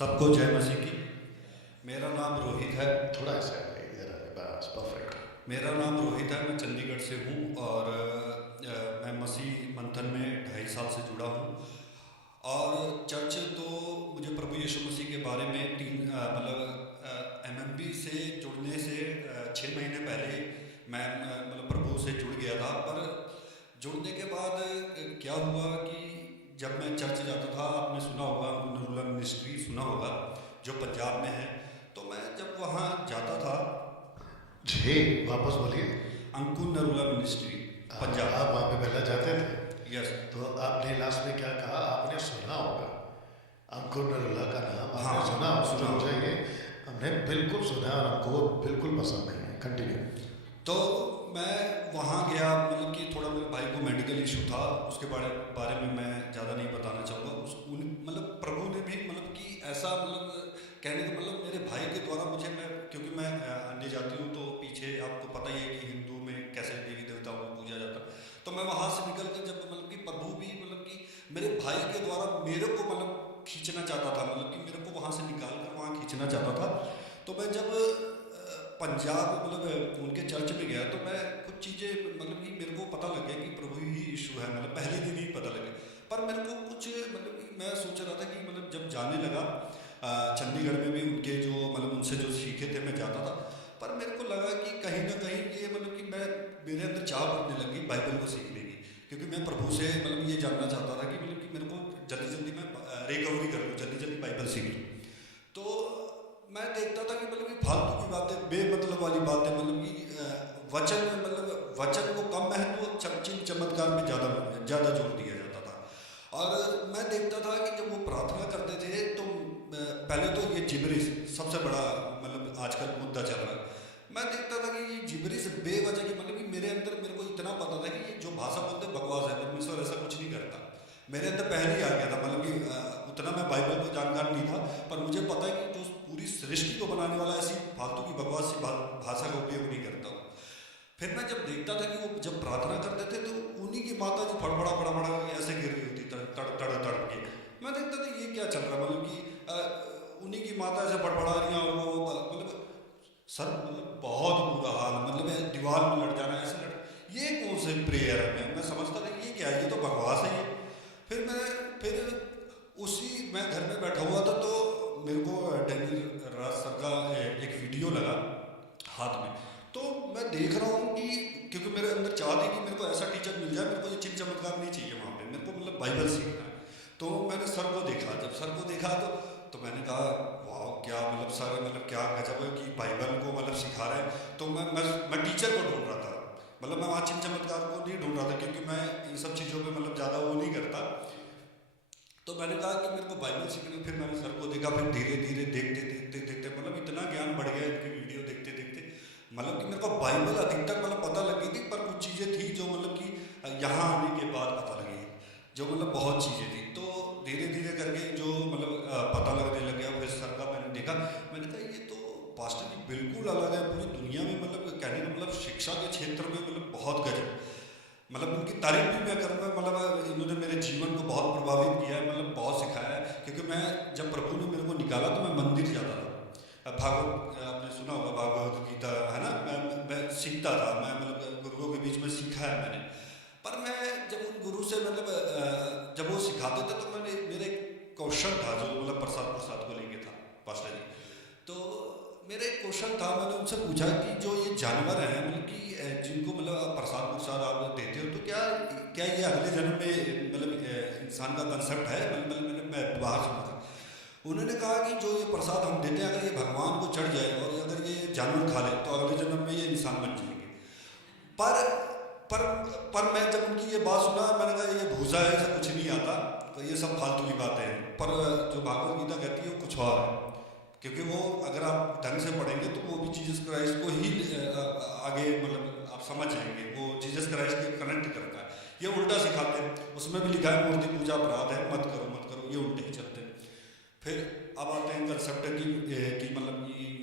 सबको जय मसीह की। मेरा नाम रोहित है। थोड़ा ऐसा है इधर आने बस परफेक्ट। मेरा नाम रोहित है, मैं चंडीगढ़ से हूँ और मैं मसीह मंथन में 2.5 साल से जुड़ा हूँ। और चर्च तो मुझे प्रभु यीशु मसीह के बारे में एमएमबी से जुड़ने से 6 महीने पहले मैं प्रभु से जुड़ गया था। पर जुड़ने के बाद क्या हुआ कि जब मैं चर्च जाता था, आपने सुना होगा नरूला मिनिस्ट्री सुना होगा जो पंजाब में है, तो मैं जब वहाँ जाता था। जी वापस बोलिए। अंकुर नरूला मिनिस्ट्री पंजाब। आप वहाँ पे पहले जाते थे? यस। तो आपने लास्ट में क्या कहा? आपने सुना होगा अंकुर नरूला का नाम आपने हाँ, सुना होगा। सुना तो होगा। मुझे ये हमने बिल्कुल सुना और हमको बिल्कुल पसंद नहीं है। कंटिन्यू। तो मैं वहाँ गया, कि थोड़ा मेरे भाई को मेडिकल इशू था, उसके बारे में मैं ज़्यादा नहीं बताना चाहूँगा। प्रभु ने भी कि ऐसा कहने का मेरे भाई के द्वारा मुझे, मैं क्योंकि मैं अन्य जाति हूँ, तो पीछे आपको पता ही है कि हिंदू में कैसे देवी देवताओं को पूजा जाता। तो मैं वहाँ से निकल कर जब कि प्रभु भी कि मेरे भाई के द्वारा मेरे को खींचना चाहता था, कि मेरे को वहाँ से निकाल कर वहाँ खींचना चाहता था। तो मैं जब पंजाब उनके चर्च में गया, तो मैं कुछ चीज़ें कि मेरे को पता लग गया कि प्रभु ही इशू है। पहले दिन ही पता लगे। पर मेरे को कुछ कि मैं सोच रहा था कि जब जाने लगा चंडीगढ़ में भी उनके जो उनसे जो सीखे थे मैं जाता था। पर मेरे को लगा कि कहीं ना कहीं ये कि मैं मेरे अंदर चाह बढ़ने लगी बाइबल को सीखने की, क्योंकि मैं प्रभु से ये जानना चाहता था कि कि मेरे को जल्दी जल्दी मैं रिकवरी कर लूँ, जल्दी जल्दी बाइबल सीख लूँ। तो मैं देखता था कि फालतू की बातें, बेमतलब वाली बातें, वचन वचन को कम महत्व, चिन्ह चमत्कार में ज़्यादा जोर दिया जाता था। और मैं देखता था कि जब वो प्रार्थना करते थे तो पहले तो ये जिबरिश सबसे बड़ा आजकल मुद्दा चल रहा है। मैं देखता था कि ये जिबरिश बेवजह की, कि मेरे अंदर मेरे को इतना पता था कि ये जो भाषा बोलते बकवास है, परमेश्वर ऐसा कुछ नहीं करता। मेरे अंदर पहले ही आ गया था, कि उतना मैं बाइबल को जानकार नहीं था, पर मुझे पता है कि जो पूरी सृष्टि को बनाने वाला ऐसी फालतू की बकवास सी भाषा का उपयोग नहीं करता हूँ। फिर मैं जब देखता था कि वो जब प्रार्थना करते थे तो उन्हीं की माता जो फड़फड़ा फड़फड़ा ऐसे गिर रही होती तड़ तड़ के, मैं देखता था ये क्या चल रहा है। कि उन्हीं की माता ऐसे फड़फड़ा रही हैं और वो सर बहुत बुरा हाल, दीवार में लड़ जाना, ऐसे लड़, ये कौन से प्रेयर है? मैं समझता था ये क्या है, ये तो बकवास है ये। फिर उसी मैं घर में बैठा हुआ था, तो मेरे को डैनियल राज सर का एक वीडियो लगा हाथ में। तो मैं देख रहा हूँ कि क्योंकि मेरे अंदर चाह थी कि मेरे को ऐसा टीचर मिल जाए, मेरे को ये चिन्ह चमत्कार नहीं चाहिए वहाँ पे, मेरे को बाइबल सीखना है। तो मैंने सर को देखा, जब सर को देखा तो मैंने कहा वाह क्या सर क्या गजब है कि बाइबल को सिखा रहे हैं। तो मैं टीचर को ढूंढ रहा था, मैं वहाँ चिन्ह चमत्कार को नहीं ढूंढ रहा था, क्योंकि मैं इन सब चीज़ों पे ज़्यादा वो नहीं करता। तो मैंने कहा कि मेरे को बाइबल सीखना। फिर मैंने सर को देखा, फिर धीरे धीरे देखते देखते देखते इतना ज्ञान बढ़ गया इनकी वीडियो देखते देखते, कि मेरे को बाइबल अधिकतर पता लगी थी, पर कुछ चीज़ें थी जो कि यहाँ आने के बाद पता लगी, जो बहुत चीज़ें थी। तो धीरे धीरे करके जो पता लगने लग गया। फिर सर का मैंने देखा, मैंने कहा ये तो पास्टर जी बिल्कुल अलग है, पूरी दुनिया में कहने का शिक्षा के क्षेत्र में बहुत गजब, उनकी तारीफ भी मैं करूँगा। इन्होंने मेरे जीवन को बहुत प्रभावित किया है, बहुत सिखाया है। क्योंकि मैं जब प्रभु ने मेरे को निकाला तो मैं मंदिर जाता था, भागवत आपने सुना होगा, भागवत गीता है ना, मैं सीखता था। मैं गुरुओं के बीच में सीखा है मैंने। पर मैं जब उन गुरु से जब वो सिखाते थे तो मेरे क्वेश्चन था जो प्रसाद को लेके था पास्टर जी। तो मेरा एक क्वेश्चन था, मैंने उनसे पूछा कि जो ये जानवर हैं कि जिनको प्रसाद आप देते हो, तो क्या क्या ये अगले जन्म में इंसान का कंसेप्ट है? मैं बाहर सुना था। उन्होंने कहा कि जो ये प्रसाद हम देते हैं, अगर ये भगवान को चढ़ जाए और अगर ये जानवर खा ले तो अगले जन्म में ये इंसान बन जाएंगे। पर पर पर मैं जब उनकी ये बात सुना, मैंने कहा ये भूसा है, ऐसा कुछ नहीं आता, तो ये सब फालतू की बातें हैं। पर जो भागवत गीता कहती है वो कुछ और है, क्योंकि वो अगर आप ढंग से पढ़ेंगे तो वो भी जीसस क्राइस्ट को ही आगे आप समझ जाएंगे, वो जीसस क्राइस्ट के कनेक्ट करता है। ये उल्टा सिखाते हैं, उसमें भी लिखा है मूर्ति पूजा अपराध है, मत करो, ये उल्टे ही चलते हैं। फिर अब आते हैं कंसेप्ट की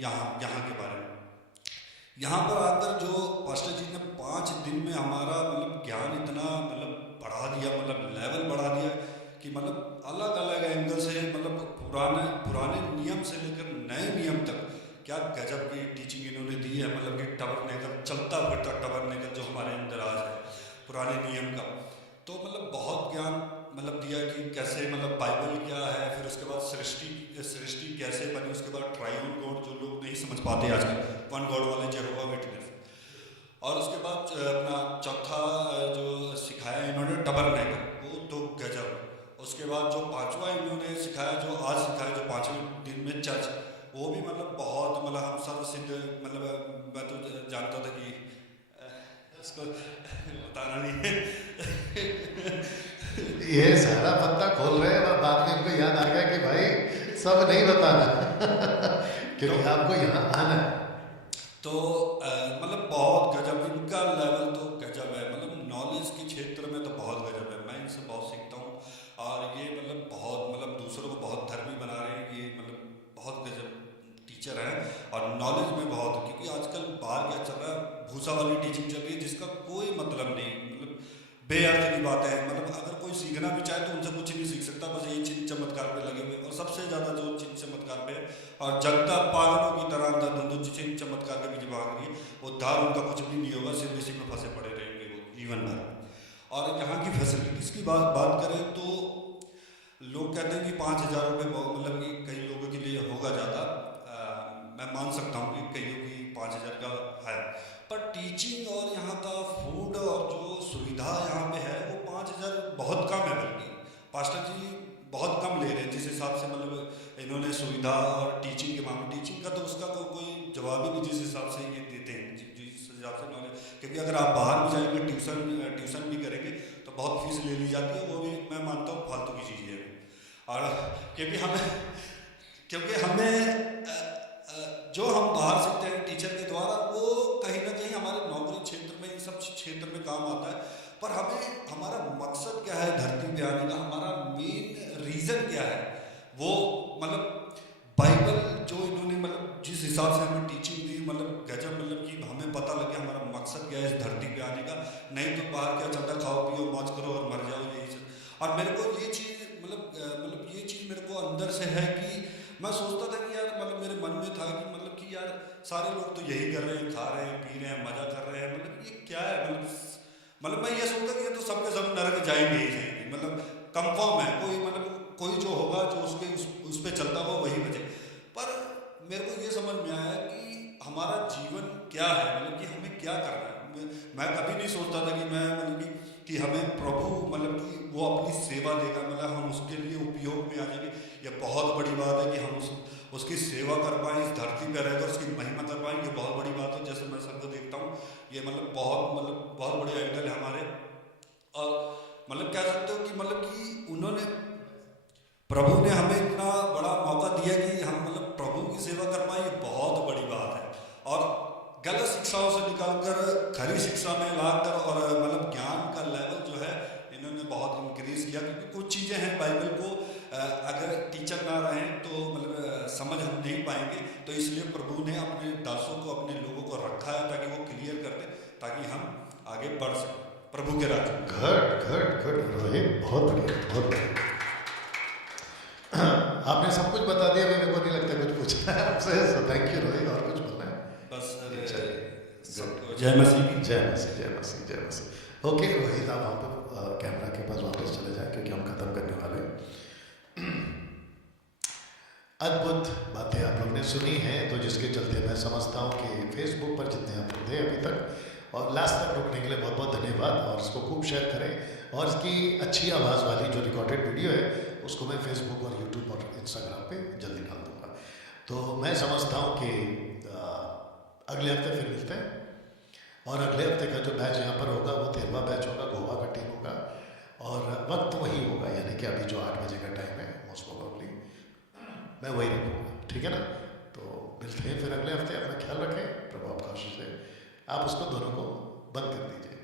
यहाँ के बारे में। यहाँ पर आकर जो पास्टर जी ने 5 दिन में हमारा ज्ञान इतना बढ़ा दिया, लेवल बढ़ा दिया कि अलग अलग एंगल से पुराने पुराने नियम से लेकर नए नियम तक क्या गजब की टीचिंग इन्होंने दी है। मतलब कि टबरने का चलता फिरता टबरने का जो हमारे अंदर आज है पुराने नियम का, तो मतलब बहुत ज्ञान मतलब दिया कि कैसे मतलब बाइबल क्या है, फिर उसके बाद सृष्टि सृष्टि कैसे बनी, उसके बाद ट्राइयून गॉड जो लोग नहीं समझ पाते आजकल, वन गॉड वाले जेहोवा विटनेस, और उसके बाद अपना चौथा जो सिखाया इन्होंने टबरने का, वो तो गजब। उसके बाद जो पांचवा इन्होंने सिखाया, जो आज सिखाया, जो 5वें दिन में चर्च, वो भी मतलब बहुत मतलब हम सब सिद्ध मतलब मैं तो जानता था कि इसको बताना नहीं है। ये सारा पत्ता खोल रहे हैं और बाद में इनको याद आ गया कि भाई सब नहीं बताना क्योंकि आपको यहाँ आना है। तो मतलब बहुत गजब इनका लेवल तो गजब है, मतलब नॉलेज के क्षेत्र में तो बहुत गजब है। मैं इनसे बहुत सीखता हूँ और ये मतलब बहुत मतलब दूसरों को बहुत धर्मी बना रहे हैं। ये मतलब बहुत गजब टीचर हैं और नॉलेज में बहुत, क्योंकि आजकल बाहर क्या चल रहा है, भूसा वाली टीचिंग चल रही है जिसका कोई मतलब नहीं, मतलब बेअर्थ की बात है। मतलब अगर कोई सीखना भी चाहे तो उनसे कुछ नहीं सीख सकता, बस ये चिन्ह चमत्कार पे लगे हुए, और सबसे ज़्यादा जो चिन्ह चमत्कार पे है और जनता पागलों की तरह अंधाधुंध चिन्ह चमत्कार के पीछे भाग रही है, उद्धार उनका कुछ भी नहीं होगा, सिर्फ इसी में फंसे पड़े रहेंगे वो जीवन भर। और यहाँ की फैसिलिटीज़ की बात करें तो लोग कहते हैं कि 5,000 रुपये मतलब कि कई लोगों के लिए होगा ज़्यादा, मैं मान सकता हूँ कि कईयों की 5,000 का है, पर टीचिंग और यहाँ का फूड और जो सुविधा यहाँ पे है वो 5,000 बहुत कम है। बल्कि पास्टर जी बहुत कम ले रहे हैं जिस हिसाब से मतलब इन्होंने सुविधा और टीचिंग के मामले, टीचिंग का तो उसका कोई जवाब ही नहीं जिस हिसाब से ये देते हैं, जिस हिसाब से नॉलेज। क्योंकि अगर आप बाहर भी जाएंगे ट्यूशन भी करेंगे तो बहुत फीस ले ली जाती है, वो भी मैं मानता हूँ फालतू की चीज़ है। और क्योंकि हमें जो हम बाहर सीखते हैं टीचर के द्वारा वो कहीं ना कहीं हमारे नौकरी क्षेत्र में, इन सब क्षेत्र में काम आता है, पर हमें हमारा मकसद क्या है धरती पे आने का, हमारा मेन रीज़न क्या है, वो मतलब बाइबल जो इन्होंने मतलब जिस हिसाब से हमें टीचिंग दी, मतलब गजब, मतलब कि हमें पता लगे हमारा मकसद क्या है इस धरती पे आने का। नहीं तो बाहर क्या चलता, खाओ पियो मौज करो और मर जाओ, यही सब। और मेरे को ये चीज़ मतलब ये चीज़ मेरे को अंदर से है कि मैं सोचता था कि यार मतलब मेरे मन में था कि मतलब कि यार सारे लोग तो यही कर रहे हैं, खा रहे हैं, पी रहे हैं, मजा कर रहे हैं, मतलब ये क्या है, मतलब मैं ये सोचता कि ये तो सबके सब नरक जाएंगे ही जाएंगे, मतलब कंफर्म है, कोई मतलब कोई जो होगा जो उसके उस पे चलता होगा वही बचे। पर मेरे को ये समझ में आया कि हमारा जीवन क्या है, मतलब कि हमें क्या करना है। मैं कभी नहीं सोचता था कि मैं मतलब कि हमें प्रभु मतलब कि वो अपनी सेवा देगा, मतलब हम उसके लिए उपयोग में आ जाएंगे। यह बहुत बड़ी बात है कि हम उसकी सेवा कर पाएँ, इस धरती पर रहकर उसकी महिमा कर पाएँ, ये बहुत बड़ी बात है। जैसे मैं सबको देखता हूँ, ये मतलब बहुत बड़े आइडल है हमारे, और मतलब कह सकते हो कि मतलब कि उन्होंने, प्रभु ने हमें इतना बड़ा मौका दिया कि हम मतलब प्रभु की सेवा कर पाए, ये बहुत बड़ी बात है। और गलत शिक्षाओं से निकालकर खरी शिक्षा में लाकर और मतलब ज्ञान का लेवल जो है इन्होंने बहुत इंक्रीज किया, क्योंकि कुछ चीज़ें हैं बाइबल को अगर टीचर ना रहें तो मतलब समझ हम नहीं पाएंगे, तो इसलिए प्रभु ने अपने दासों को, अपने लोगों को रखा है ताकि वो क्लियर कर दें, ताकि हम आगे बढ़ सकें प्रभु के राज्य में। घट घट घट रोहित, बहुत बढ़िया, बहुत बढ़िया। आपने सब कुछ बता दिया, मेरे को नहीं लगता कुछ पूछना है आपसे, सो थैंक यू रोहित। और कुछ बोलना है? बस चलिए, जय मसीह की जय मसीह, जय मसीह, जय मसीह। ओके रोहित, आप वहाँ पे कैमरा के पास वापस चले जाएं क्योंकि हम खत्म करने वाले हैं। अद्भुत बातें आप लोग ने सुनी हैं, तो जिसके चलते मैं समझता हूँ कि फेसबुक पर जितने आप लोग थे अभी तक और लास्ट तक रुकने के लिए बहुत बहुत धन्यवाद। और इसको खूब शेयर करें, और इसकी अच्छी आवाज़ वाली जो रिकॉर्डेड वीडियो है उसको मैं फेसबुक और यूट्यूब और इंस्टाग्राम पे जल्दी डाल दूँगा। तो मैं समझता हूँ कि अगले हफ्ते फिर मिलते हैं, और अगले हफ्ते का जो बैच यहाँ पर होगा वो 13वां बैच होगा, गोवा का टीम होगा, और वक्त वही होगा, यानी कि अभी जो 8 बजे का टाइम है मोस्ट प्रोबेबली मैं वही रखूँगा, ठीक है ना। तो मिलते हैं फिर अगले हफ्ते, अपना ख्याल रखें, प्रभु आपका आशीष दे। आप उसको दोनों को बंद कर दीजिए।